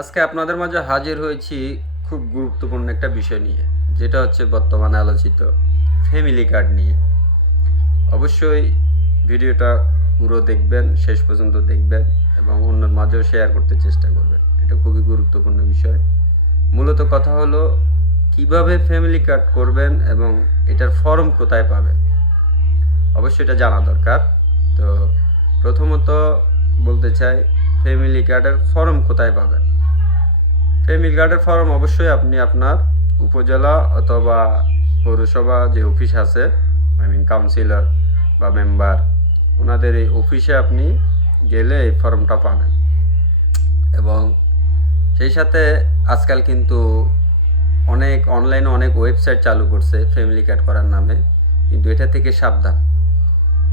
আজকে আপনাদের মাঝে হাজির হয়েছি খুব গুরুত্বপূর্ণ একটা বিষয় নিয়ে, যেটা হচ্ছে বর্তমানে আলোচিত ফ্যামিলি কার্ড নিয়ে। অবশ্যই ভিডিওটা পুরো দেখবেন, শেষ পর্যন্ত দেখবেন এবং অন্যের মাঝেও শেয়ার করতে চেষ্টা করবেন। এটা খুবই গুরুত্বপূর্ণ বিষয়। মূলত কথা হলো কিভাবে ফ্যামিলি কার্ড করবেন এবং এটার ফর্ম কোথায় পাবেন, অবশ্যই এটা জানা দরকার। তো প্রথমত বলতে চাই, ফ্যামিলি কার্ডের ফর্ম কোথায় পাবেন। ফ্যামিলি কার্ডের ফর্ম অবশ্যই আপনি আপনার উপজেলা অথবা পৌরসভা যে অফিস আছে, কাউন্সিলর বা মেম্বার, ওনাদের এই অফিসে আপনি গেলে এই ফর্মটা পাবেন। এবং সেই সাথে আজকাল কিন্তু অনেক অনলাইনে অনেক ওয়েবসাইট চালু করছে ফ্যামিলি কার্ড করার নামে, কিন্তু এটা থেকে সাবধান।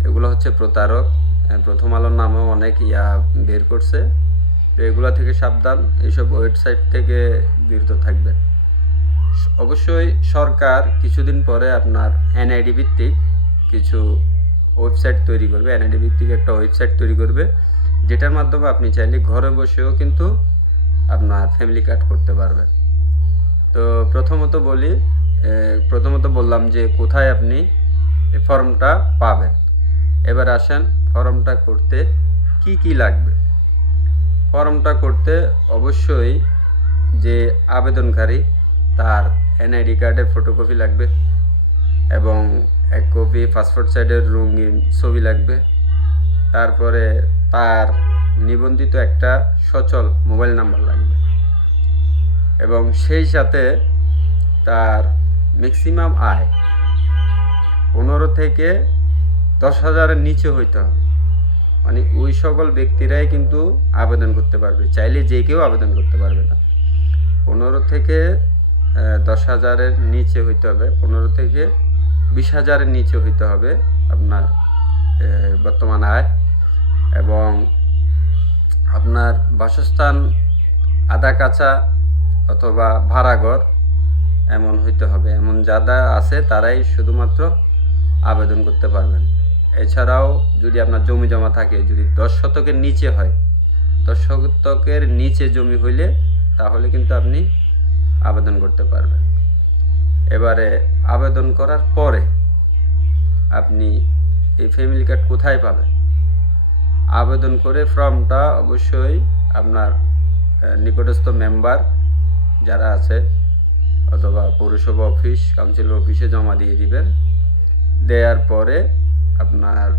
এগুলো হচ্ছে প্রতারক। প্রথম আলোর নামেও অনেক বের করছে। তো এগুলো থেকে সাবধান, এইসব ওয়েবসাইট থেকে বিরত থাকবেন। অবশ্যই সরকার কিছুদিন পরে আপনার এনআইডি ভিত্তিক কিছু ওয়েবসাইট তৈরি করবে, এনআইডি ভিত্তিক একটা ওয়েবসাইট তৈরি করবে, যেটার মাধ্যমে আপনি চাইলে ঘরে বসেও কিন্তু আপনার ফ্যামিলি কার্ড করতে পারবেন। তো প্রথমত বললাম যে কোথায় আপনি এই ফর্মটা পাবেন। এবার আসেন ফর্মটা করতে কি কি লাগবে। ফর্মটা করতে অবশ্যই যে আবেদনকারী, তার এনআইডি কার্ডের ফটোকপি লাগবে এবং 1 কপি পাসপোর্ট সাইজের রঙিন ছবি লাগবে। তারপরে তার নিবন্ধিত একটা সচল মোবাইল নাম্বার লাগবে এবং সেই সাথে তার ম্যাক্সিমাম আয় 15 থেকে 10,000-এর নিচে হইতে হবে। মানে ওই সকল ব্যক্তিরাই কিন্তু আবেদন করতে পারবে, চাইলে যে কেউ আবেদন করতে পারবে না। 15 থেকে 10,000-এর নিচে হইতে হবে, 15 থেকে 20,000-এর নিচে হইতে হবে আপনার বর্তমান আয়। এবং আপনার বাসস্থান আধা কাঁচা অথবা ভাড়াঘর এমন হইতে হবে। এমন যারা আছে তারাই শুধুমাত্র আবেদন করতে পারবেন। এছাড়াও যদি আপনার জমি জমা থাকে, যদি 10 শতকের নিচে হয়, 10 শতকের নিচে জমি হইলে তাহলে কিন্তু আপনি আবেদন করতে পারবেন। এবারে আবেদন করার পরে আপনি এই ফ্যামিলি কার্ড কোথায় পাবেন। আবেদন করে ফর্মটা অবশ্যই আপনার নিকটস্থ মেম্বার যারা আছে অথবা পৌরসভা অফিস, কাউন্সিলর অফিসে জমা দিয়ে দিবেন। দেওয়ার পরে আপনার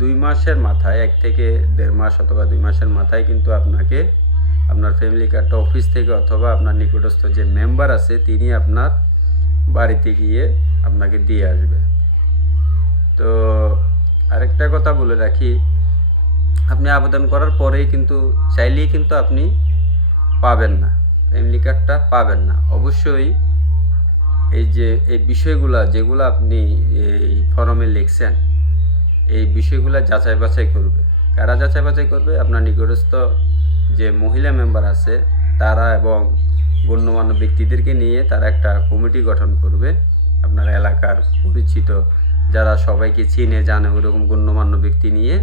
2 মাসের মাথায়, 1 থেকে 1.5 মাস অথবা 2 মাসের মাথায় কিন্তু আপনাকে আপনার ফ্যামিলি কার্ডটা অফিস থেকে অথবা আপনার নিকটস্থ যে মেম্বার আছে তিনি আপনার বাড়িতে গিয়ে আপনাকে দিয়ে আসবে। তো আরেকটা কথা বলে রাখি, আপনি আবেদন করার পরেই কিন্তু চাইলেই কিন্তু আপনি পাবেন না, ফ্যামিলি কার্ডটা পাবেন না। অবশ্যই এই বিষয়গুলা যেগুলো আপনি এই ফর্মে লিখছেন, এই বিষয়গুলো যাচাই বাছাই করবে। কারা যাচাই বাছাই করবে? আপনার নিকটস্থ যে মহিলা মেম্বার আছে তারা এবং গণ্যমান্য ব্যক্তিদেরকে নিয়ে তারা একটা কমিটি গঠন করবে। আপনার এলাকার পরিচিত যারা সবাইকে চিনে জানে ওরকম গণ্যমান্য ব্যক্তি নিয়ে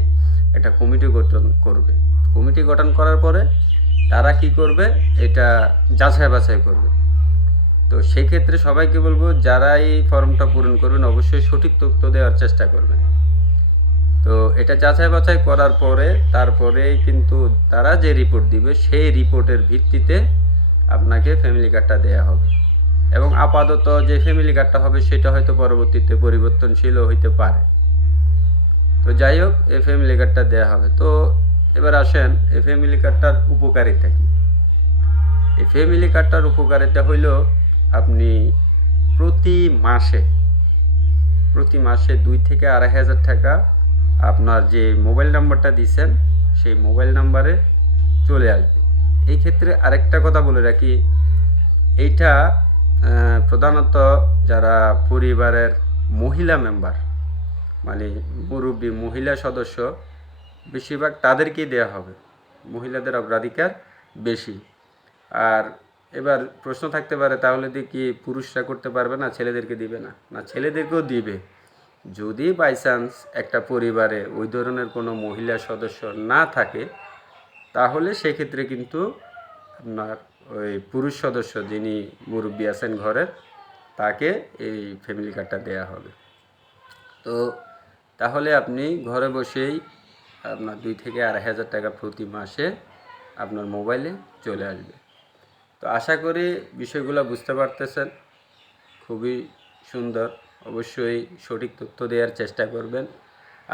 একটা কমিটি গঠন করবে। কমিটি গঠন করার পরে তারা কি করবে? এটা যাচাই বাছাই করবে। তো সেই ক্ষেত্রে সবাইকে বলবো, যারা এই ফর্মটা পূরণ করবেন অবশ্যই সঠিক তথ্য দেওয়ার চেষ্টা করবেন। তো এটা যাচাই বাছাই করার পরে তারপরেই কিন্তু তারা যে রিপোর্ট দিবে সেই রিপোর্টের ভিত্তিতে আপনাকে ফ্যামিলি কার্ডটা দেওয়া হবে। এবং আপাতত যে ফ্যামিলি কার্ডটা হবে সেটা হয়তো পরবর্তীতে পরিবর্তনশীলও হইতে পারে। তো যাই হোক, এই ফ্যামিলি কার্ডটা দেওয়া হবে। তো এবার আসেন এই ফ্যামিলি কার্ডটার উপকারিতা কী। এই ফ্যামিলি কার্ডটার উপকারিতা হইল আপনি প্রতি মাসে 2 থেকে 2,500 টাকা আপনার যে মোবাইল নাম্বারটা দিয়েছেন সেই মোবাইল নাম্বারে চলে আসবে। এই ক্ষেত্রে আরেকটা কথা বলে রাখি, এইটা প্রধানত যারা পরিবারের মহিলা মেম্বার, মানে মুরব্বী মহিলা সদস্য, বেশিরভাগ তাদেরকেই দেওয়া হবে। মহিলাদের অগ্রাধিকার বেশি। আর এবার প্রশ্ন থাকতে পারে, তাহলে কি পুরুষরা করতে পারবে না, ছেলেদেরকে দিবে না? না, ছেলেদেরকেও দিবে। যদি বাই চান্স একটা পরিবারে ওই ধরনের কোনো মহিলা সদস্য না থাকে, তাহলে সেক্ষেত্রে কিন্তু আপনার ওই পুরুষ সদস্য যিনি মুরব্বী আছেন ঘরের তাকে এই ফ্যামিলি কার্ডটা দেয়া হবে। তো তাহলে আপনি ঘরে বসেই আপনার 2 থেকে 2.5 টাকা প্রতি মাসে আপনার মোবাইলে চলে আসবে। তো আশা করি বিষয়গুলো বুঝতে পারতেছেন। খুবই সুন্দর। অবশ্যই সঠিক তথ্য দেওয়ার চেষ্টা করবেন।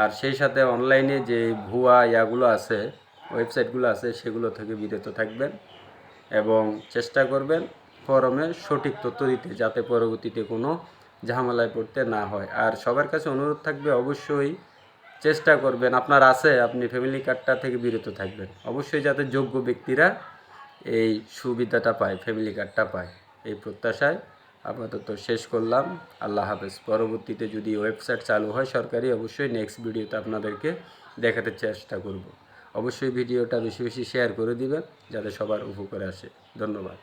আর সেই সাথে অনলাইনে যে ভুয়া ইয়াগুলো আছে, ওয়েবসাইটগুলো আছে, সেগুলো থেকে বিরত থাকবেন এবং চেষ্টা করবেন ফরমের সঠিক তথ্য দিতে, যাতে পরবর্তীতে কোনো ঝামেলায় পড়তে না হয়। আর সবার কাছে অনুরোধ থাকবে, অবশ্যই চেষ্টা করবেন আপনার আছে, আপনি ফ্যামিলি কার্ডটা থেকে বিরত থাকবেন। অবশ্যই যাতে যোগ্য ব্যক্তিরা এই সুবিধাটা পায়, ফ্যামিলি কার্ডটা পায়, এই প্রত্যাশায় আপাতত শেষ করলাম। আল্লাহ হাফেজ। পরবর্তীতে যদি ওয়েবসাইট চালু হয় সরকারি, অবশ্যই নেক্সট ভিডিওতে আপনাদেরকে দেখাতে চেষ্টা করব। অবশ্যই ভিডিওটা বেশি বেশি শেয়ার করে দিবেন যাতে সবার উপকারে আসে। ধন্যবাদ।